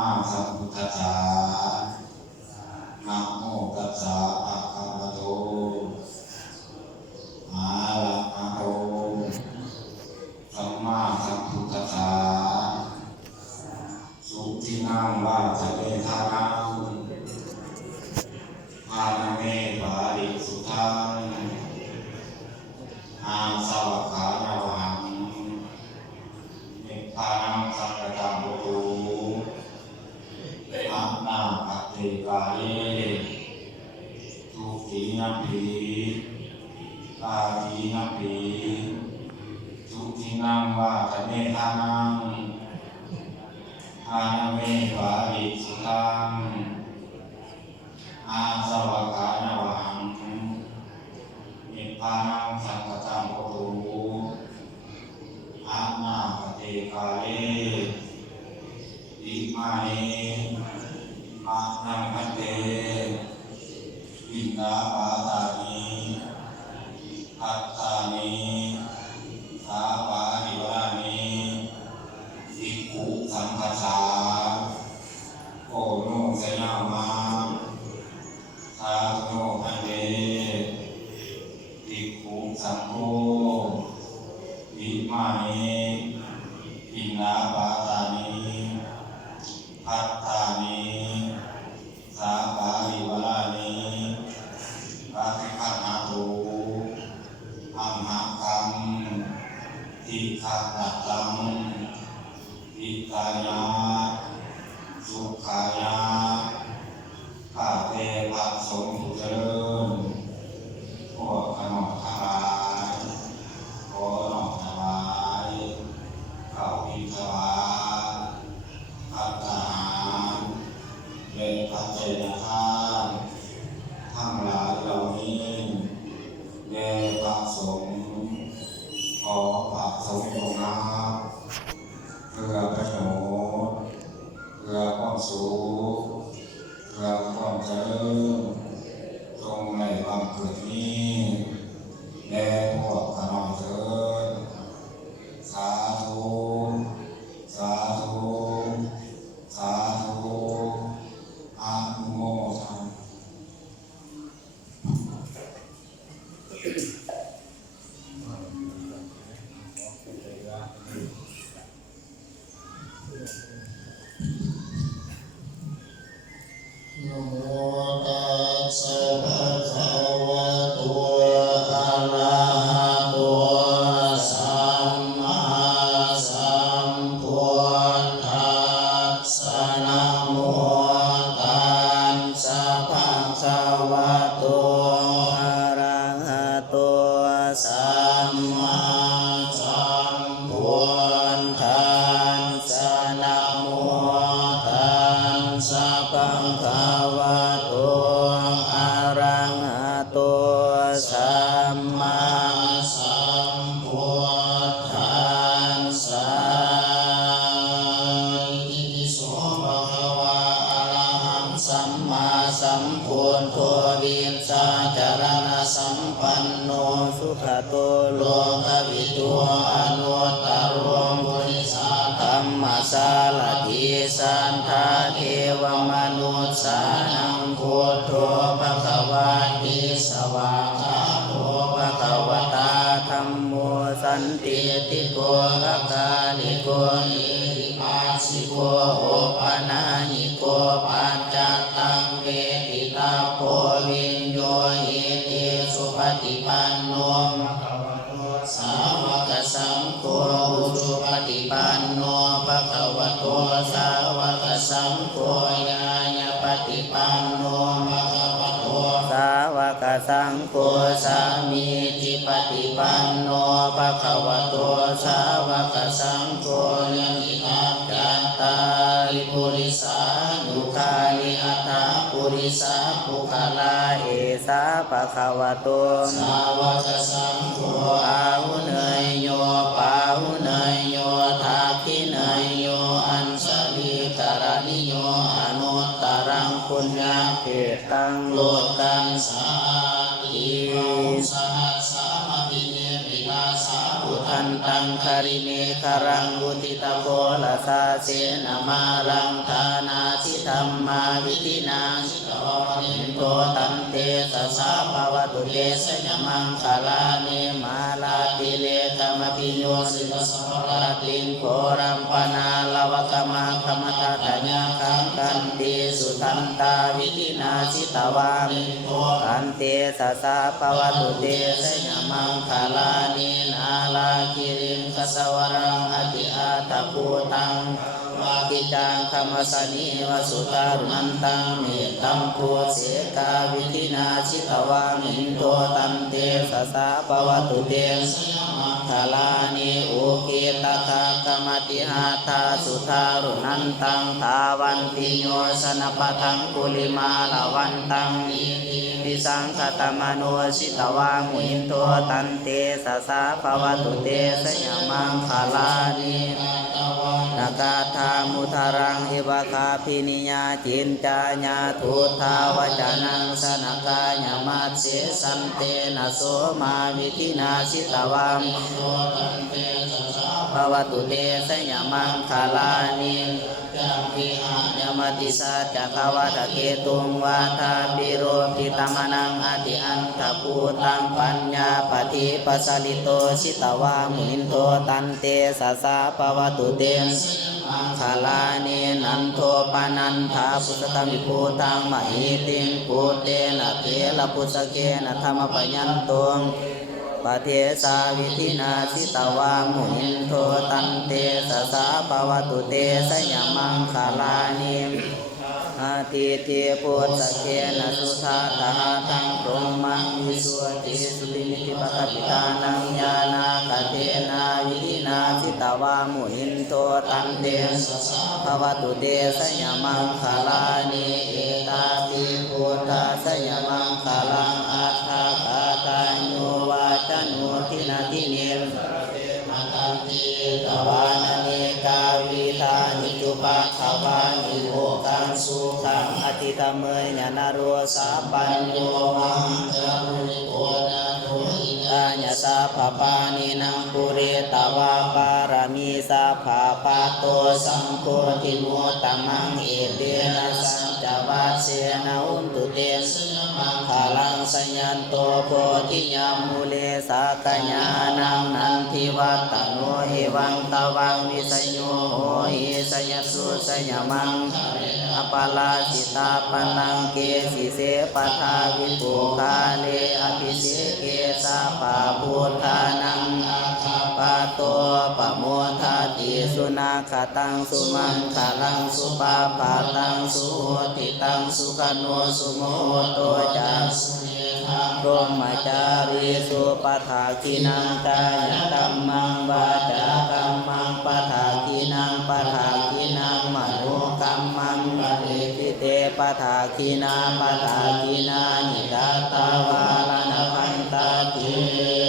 มาสัมพุทธัสสะนะโมตัสสะภะคะวะโตอะระหะโตสัมมาสัมพุทธัสสะสุทินังวาจะเวทานังภาณเมปาริสุทธังอาสวะขายาวังนิพพานังสัจจังโหตุอะนาคเตกาเยทุติยมปีตาทียมปีสุทินังวาจะเมทานังภาณเมปาริสุทธังอาสวะขายาวังนิพพานังสัจจังโหตุอะนาคเตกาเยอิมานิมานังคันเตวินดาปาตานิภัตตานิสาปาริวานิภิกขุสังฆสาโอโนสยามาทาโนคันเตภิกขุสังโฆอิมานิวินดาปาตานิภัตตานิสาปาริวานิปาติภาณตุอัมหะกัมทิฆาตตังอิตายะสุขายะข้าแต่พระสงฆ์ผู้เจริญพวกขนมทั้งหลายขอน้อมถวายข้าวพิถวายภัตตาหารและปัจจัยทานทั้งหลายเหล่านี้แด่พระสงฆ์ขอพระสงฆ์จงรับเพื่อประโยชน์เพื่อความสุขเพื่อความเจริญจงในความเกิดนี้แด่พวกข้าน้อยเถิดสาธุสาธุสาธุอะนุโมทนานะโมตัสสะภะคะวะโตอะระหะโตสัมมาสัมพุทธัสสะนะโมตัสสะภะคะวะโตอะระหะโตสัมมาสัมพุทธัสสะนะโมตัสสะภะคะวะโตอะระหะโตสัมมาสัมพุทธัสสะอิติโสภะคะวะอะระหังสัมมาสัมพุทโธวิชชาจารณะสัมปันโนสุขโตโลกวิทูอนุตตรบุริสธัมมสารถิสันทาเทวมนุสสานังพุทโธภควาติสวากขาโตภควตาธัมโมสันติติโกอาคาลิโกอิริปัสสิโกโอปนาญิโกปัจจตังเวทิตาโพวิญโยหิติสุปฏิปันโนภควโตสาวกสังโฆอุชุปฏิปันโนภควโตสาวกสังโฆญาณปฏิปันโนภควโตสาวกสังโฆสามีจิปฏิปันโนภควโตสาวกสังโฆยะมิทัพจัตตาริปุริสานุคาลิอัตถาปุริสาภุคลาเอสาภควโตสาวกสังโฆอาหุเนยโยปาหุเนยโยทักขิเนยโยอัญชลีกรณิโยอนุตตรังปุญญาเขตังโลกันสาติสหัสสามปิเนปิลาสาอุท ทันตังคาริเมคารังอุติตโกลาสาเสนามารังทานาทิธรรมาวิธินานิโตตันเตสสะภวตุเตสยมังคาลาเนมาลาติเลธรรมปิโยสิตสภรติงโครัมปนาลวะกมาคมตาตัญญาคังกันติสุทันตาวิธินาสิตวามิโตตันเตสสะภวตุเตสยมังคาลาเนนาลาคิริงคสวรังอติอาตปูตังวากิจังธรรมสนิวสุตารุนันตังเมตัมโพเสกาวิธินาชิตวามินโตตันเตสสะภวตุเตสยมังคาลานิโอเกตตากรรมติหาตาสุทารุนันตังทาวันติโยสนปทังกุลิมาลาวันตังวิสังขตมโนชิตวามุอินโตตันเตสสะภวตุเตสยมังคาลานินากาธามุทารังเอวะคาพินิยาจินจาญาทุทาวจานังสนกายามัสเสสันเตนะโสมาวิธินาสิตวามภวตุเตสยมังคาลานิยมติสัจจกวัฏเกตุงวาทาปิโรปิตมนังอติอันตปูตังปัญญาปฏิปัสสลิโตสิตวามุนินโตตันเตสสะภวตุเตคาลาเนนันโทปานันทาปุสตมิภูตังมหิติงปูเตนะเทละปุสเกนะธรรมปัญญันโตปะเทสาวิธินาสิตวามุนินโทตันเตสสะภวตุเตสยมังคาลานิอาทิเทปุตตะเกนะสุธาตหะทังพรหมังวิสุติสุติมิติปะกปิตานังญาณากเทนาวิธินาสิตวามุนินโทตันเตสสะภวตุเตสยมังคาลานิเอตาติปุตตะสยมังคาลังอัฏฐกาตานุวาจโนทินาทิเนตวานาเนกาวิธานิจุปะขวานิโมกังสุขังอธิธรรมญาณโรสาปัญโยมังจารุนิโกนาโทอิญาญาสาภปานินังปุเรตวาปารมีสาภาปาโตสังโฆทิโมตมังเอเตนะสัจจวัสเสนะอุนตุเตสยมังคาลังสัญญันโตโพธิยามุเลสากญาณังนันทิวัตตโนเอวังตวังวิสโยโหหิสยสุสยมังอปาลาสิตาปนังเกสิเสปทาวิปุคาเลอภิเสเกสาปาพุทธานังปะโตปะโมทาติสุนาคตังสุมังคาลังสุปาปาตังสุโหติตังสุขโนสุโมโตจัสพรหมจารีสุปทาคินังกายกัมมังวาจากัมมังปทาคินังปทาคินังมโนกัมมังปฏิทิเตปทาคินาปทาคินานิกาตาวาลนพันตาติ